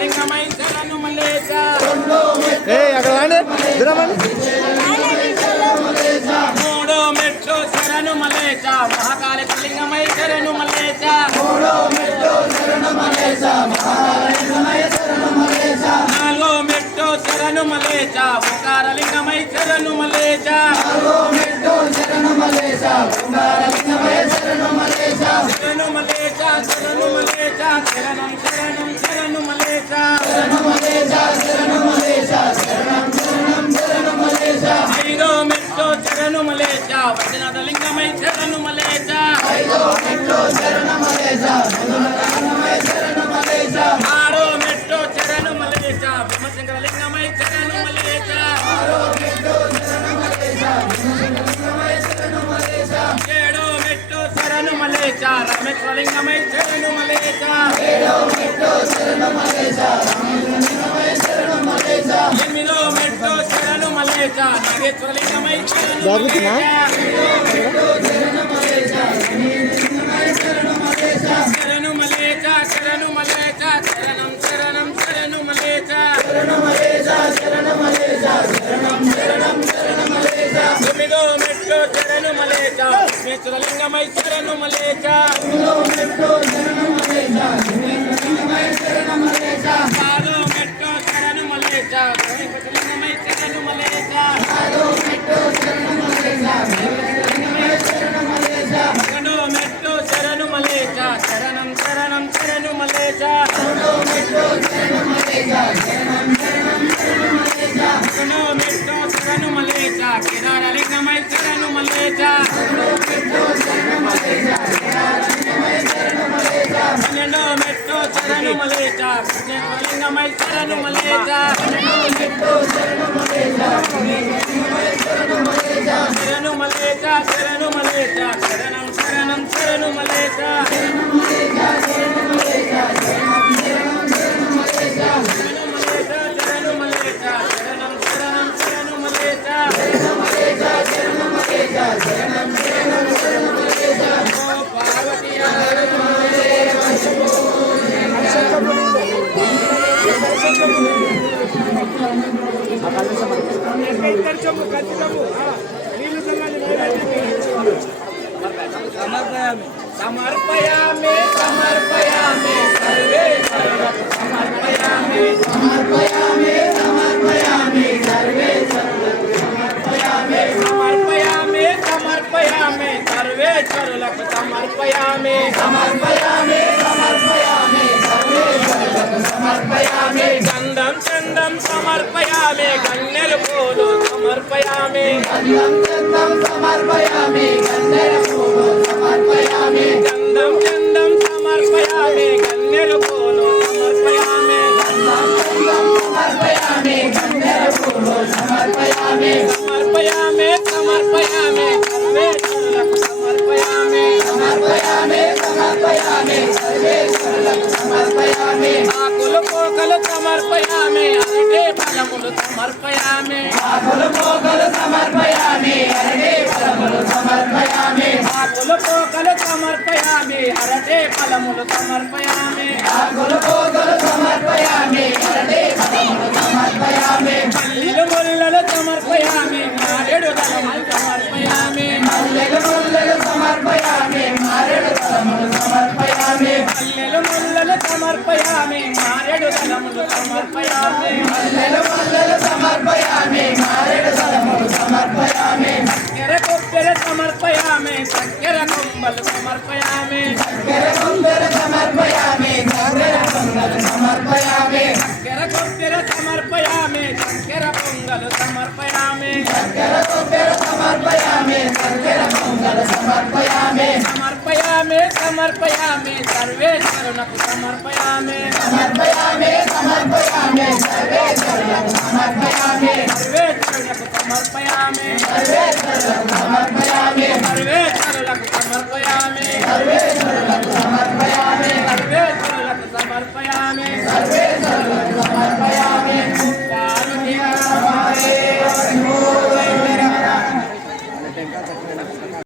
లింగమై శరణు మల్లేశ అక్కడ మూడో మెట్టు శరణు మల్లేశ మహాకాళి లింగమై శరణు మల్లేశ నాలుగో మెట్టు శరణు మల్లేశ ఓంకార లింగమై శరణు మల్లేశ శరణు మల్లేశ శరణు మల్లేశ శరణం శరణం శరణు మల్లేశ ఐదో మెట్టు శరణు మల్లేశ వజ్రనాథ లింగమై శరణు మల్లేశ ఆరో మెట్టు శరణు మల్లేశ భీమశంకర లింగమై శరణు మల్లేశ ఏడో మెట్టు శరణు మల్లేశ రామేశ్వర లింగమై శరణు మల్లేశ ఎనిమిదో మెట్టు శరణు మల్లేశ నాగేశ్వర లింగమై శరణు శరణు మల్లేశ శరణు మల్లేశ శరణం శరణం శరణు మల్లేశ తొమ్మిదో మెట్టు శరణు మల్లేశ విఘ్నేశ్వర లింగమై శరణు మల్లేశ ఆరో మెట్టు శరణు మల్లేశ గణపతి లింగమై శరణు మల్లేశ పదకొండో మెట్టు శరణు మల్లేశ శరణం శరణం శరణు మల్లేశ పదకొండో మెట్టు శరణు మల్లేశ కేదార లింగమై శరణు మల్లేశ పన్నెండో మెట్టు శరణు మల్లేశ కృష్ణేశ్వర లింగమై శరణు మల్లేశ శరణు మల్లేశ శరణు మల్లేశ శరణం శరణం శరణు మల్లేశ శరణు మల్లేశ శరణు మల్లేశ శరణం శరణం శరణు మల్లేశ ఓ పార్వతీ సమర్పయామి సమర్పయామి సర్వే సమర్పయామి సమర్పయామి సమర్పయామి సర్వే సమర్పయామి సమర్పయామి సమర్పయామి సర్వే చరులకు సమర్పయామి సమర్పయామి సమర్పయామి సర్వే చరులకు సమర్పయామి చందం చందం సమర్పయామి గన్నెలు పూలు సమర్పయామి చందం చందం సమర్పయామి గన్నెలు పూలు సమర్పయామి చందం చందం సమర్పయామి గన్నెలు పూలు సమర్పయామి చందం చందం సమర్పయామి గన్నెలు పూలు సమర్పయామి సమర్పయామి సమర్పయామి సర్వే చరులకు సమర్పయామి సమర్పయామి సమర్పయామి సర్వే చరులకు సమర్పయామి ఆకులు పోకలు సమర్పయామి అరటే ఫలములు సమర్పయామి ఆకులు పోకలు సమర్పయామి అరటే ఫలములు సమర్పయామి ఆకులు పోకలు సమర్పయామి అరటే ఫలములు సమర్పయామి ఆకులు పోకలు సమర్పయామి అరటే ఫలములు సమర్పయామి మల్లెలు ముల్లలు సమర్పయామి మారేడు దళములు సమర్పయామి మల్లెలు ముల్లలు సమర్పయామి మారేడు దళములు సమర్పయామి మల్లెలు ముల్లలు సమర్పయామి మారేడు దళములు సమర్పయామి మల్లెలు ముల్లలు సమర్పయామి మారేడు దళములు సమర్పయామి చక్కెర కొబ్బెర సమర్పయామి చక్కెర కొంబలు సమర్పయామి చక్కెర కొబ్బెర సమర్పయామి చక్కెర పొంగలు సమర్పయామి చక్కెర కొబ్బెర సమర్పయామి చక్కెర పొంగలు సమర్పయామి చక్కెర కొబ్బెర సమర్పయామి చక్కెర పొంగలు సమర్పయామి సమర్పయామి సమర్పయామి సర్వేశ్వరునకు సమర్పయామి సమర్పయామి సమర్పయామి సర్వేశ్వరునకు సమర్పయామి సర్వేశ్వరునకు సమర్పయామి సర్వేశ్వరునకు సమర్పయామి సర్వేశ్వరులకు సమర్పయామి సర్వేశ్వరులకు సమర్పయామి సర్వేశ్వరులకు సమర్పయామి